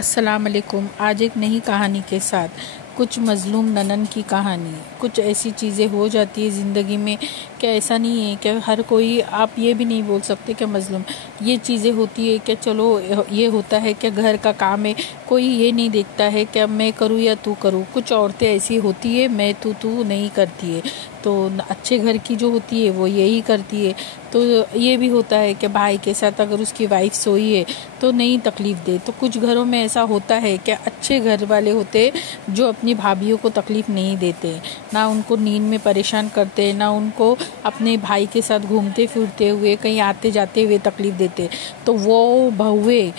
अस्सलाम वालेकुम। आज एक नई कहानी के साथ कुछ मज़लूम ननन की कहानी। कुछ ऐसी चीज़ें हो जाती है ज़िंदगी में क्या ऐसा नहीं है कि हर कोई, आप ये भी नहीं बोल सकते कि मज़लूम। ये चीज़ें होती है कि चलो ये होता है कि घर का काम है, कोई ये नहीं देखता है कि मैं करूँ या तू करूँ। कुछ औरतें ऐसी होती है मैं तू नहीं करती है, तो अच्छे घर की जो होती है वो यही करती है। तो ये भी होता है कि भाई के साथ अगर उसकी वाइफ सोई है तो नहीं तकलीफ़ दे। तो कुछ घरों में ऐसा होता है कि अच्छे घर वाले होते हैं जो अपनी भाभीयों को तकलीफ़ नहीं देते, ना उनको नींद में परेशान करते, ना उनको अपने भाई के साथ घूमते फिरते हुए कहीं आते जाते हुए तकलीफ़ देते। तो वो बहुएं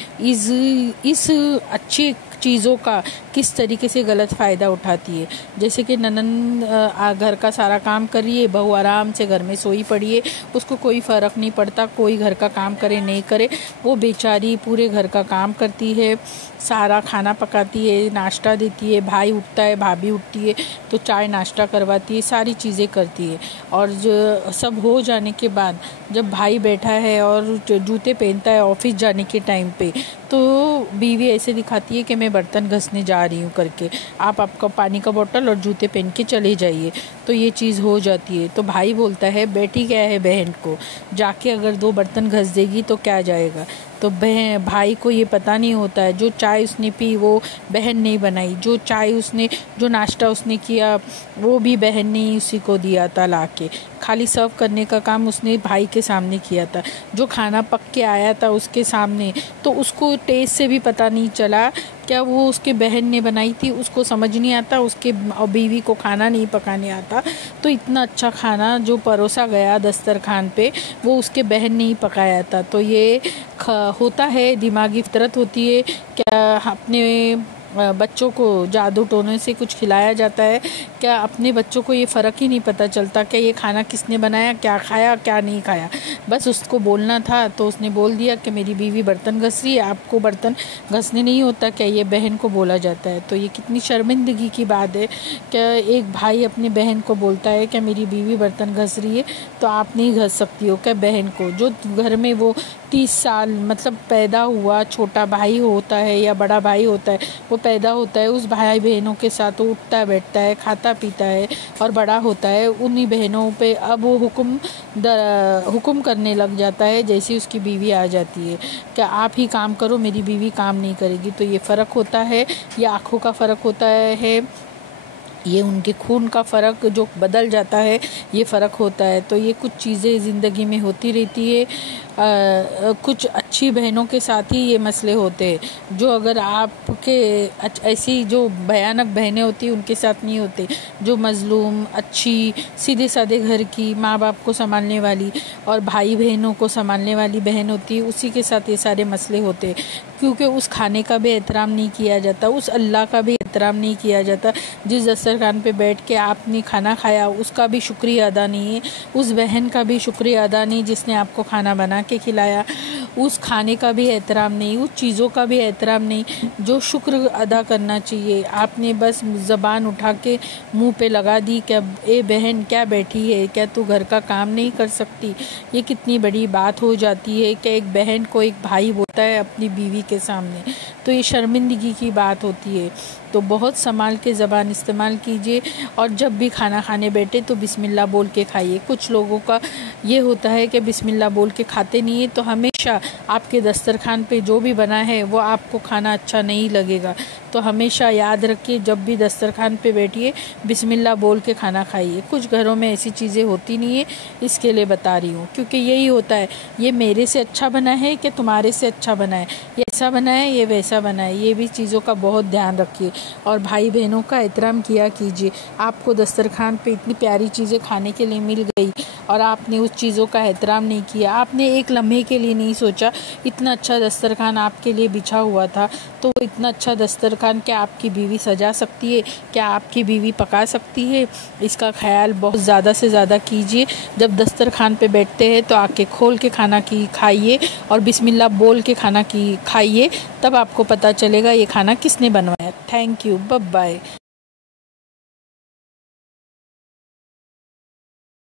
इस अच्छी चीज़ों का किस तरीके से गलत फ़ायदा उठाती है। जैसे कि ननन घर का सारा काम कर रही है, बहू आराम से घर में सोई पड़ी है, उसको कोई फ़र्क नहीं पड़ता कोई घर का काम करे नहीं करे। वो बेचारी पूरे घर का काम करती है, सारा खाना पकाती है, नाश्ता देती है, भाई उठता है, भाभी उठती है तो चाय नाश्ता करवाती है, सारी चीज़ें करती है। और जो सब हो जाने के बाद जब भाई बैठा है और जूते पहनता है ऑफिस जाने के टाइम पे, तो बीवी ऐसे दिखाती है कि मैं बर्तन घसने जा रही हूँ करके, आप आपका पानी का बोतल और जूते पहन के चले जाइए। तो ये चीज़ हो जाती है। तो भाई बोलता है बेटी क्या है बहन को, जाके अगर 2 बर्तन घस देगी तो क्या जाएगा। तो भाई को ये पता नहीं होता है जो चाय उसने पी वो बहन नहीं बनाई, जो नाश्ता उसने किया वो भी बहन ने ही उसी को दिया था लाके, खाली सर्व करने का काम उसने भाई के सामने किया था। जो खाना पक के आया था उसके सामने, तो उसको टेस्ट से भी पता नहीं चला क्या वो उसके बहन ने बनाई थी। उसको समझ नहीं आता, उसके बीवी को खाना नहीं पकाने आता। तो इतना अच्छा खाना जो परोसा गया दस्तरखान पे वो उसके बहन ने ही पकाया था। तो ये होता है, दिमागी फितरत होती है। क्या अपने बच्चों को जादू टोने से कुछ खिलाया जाता है क्या? अपने बच्चों को ये फ़र्क ही नहीं पता चलता कि ये खाना किसने बनाया, क्या खाया क्या नहीं खाया। बस उसको बोलना था तो उसने बोल दिया कि मेरी बीवी बर्तन घस रही है, आपको बर्तन घसने नहीं होता क्या? ये बहन को बोला जाता है। तो ये कितनी शर्मिंदगी की बात है क्या एक भाई अपने बहन को बोलता है कि मेरी बीवी बर्तन घस रही है तो आप नहीं घस सकती हो क्या? बहन को, जो घर में वो 30 साल मतलब पैदा हुआ छोटा भाई होता है या बड़ा भाई होता है, वो पैदा होता है उस भाई बहनों के साथ, वो उठता बैठता है, खाता पीता है और बड़ा होता है। उन्हीं बहनों पे अब वो हुक्म करने लग जाता है जैसी उसकी बीवी आ जाती है कि आप ही काम करो, मेरी बीवी काम नहीं करेगी। तो ये फ़र्क होता है, ये आँखों का फ़र्क होता है, ये उनके खून का फ़र्क जो बदल जाता है, ये फ़र्क होता है। तो ये कुछ चीज़ें ज़िंदगी में होती रहती है। कुछ अच्छी बहनों के साथ ही ये मसले होते हैं, जो अगर आपके ऐसी जो भयानक बहनें होती हैं उनके साथ नहीं होते। जो मज़लूम अच्छी सीधे साधे घर की माँ बाप को संभालने वाली और भाई बहनों को संभालने वाली बहन होती है, उसी के साथ ये सारे मसले होते हैं। क्योंकि उस खाने का भी एहतराम नहीं किया जाता, उस अल्लाह का भी एहतराम नहीं किया जाता। जिस दस्तरखान पे बैठ के आपने खाना खाया उसका भी शुक्रिया अदा नहीं है, उस बहन का भी शुक्रिया अदा नहीं जिसने आपको खाना बना के खिलाया, उस खाने का भी एहतराम नहीं, उस चीज़ों का भी एहतराम नहीं जो शुक्र अदा करना चाहिए। आपने बस ज़बान उठा के मुंह पे लगा दी क्या ए बहन क्या बैठी है, क्या तू घर का काम नहीं कर सकती। ये कितनी बड़ी बात हो जाती है कि एक बहन को एक भाई बोलता है अपनी बीवी के सामने। तो ये शर्मिंदगी की बात होती है। तो बहुत संभाल के ज़बान इस्तेमाल कीजिए और जब भी खाना खाने बैठे तो बिस्मिल्लाह बोल के खाइए। कुछ लोगों का ये होता है कि बिस्मिल्लाह बोल के खाते नहीं है, तो हमेशा आपके दस्तरखान पे जो भी बना है वो आपको खाना अच्छा नहीं लगेगा। तो हमेशा याद रखिए जब भी दस्तरखान पे बैठिए बिस्मिल्लाह बोल के खाना खाइए। कुछ घरों में ऐसी चीज़ें होती नहीं है, इसके लिए बता रही हूँ। क्योंकि यही होता है, ये मेरे से अच्छा बना है कि तुम्हारे से अच्छा बना है, ये ऐसा बना है ये वैसा बना है। ये भी चीज़ों का बहुत ध्यान रखिए और भाई बहनों का एहतराम किया कीजिए। आपको दस्तरखान पे इतनी प्यारी चीज़ें खाने के लिए मिल गई और आपने उस चीज़ों का एहतराम नहीं किया, आपने एक लम्हे के लिए नहीं सोचा इतना अच्छा दस्तरखान आपके लिए बिछा हुआ था, तो इतना अच्छा दस्तरखान क्या आपकी बीवी सजा सकती है, क्या आपकी बीवी पका सकती है। इसका ख्याल बहुत ज़्यादा से ज़्यादा कीजिए। जब दस्तरखान पे बैठते हैं तो आंखें खोल के खाना खाइए और बिस्मिल्लाह बोल के खाना खाइए, तब आपको पता चलेगा ये खाना किसने बनवाया। Thank you, bye bye.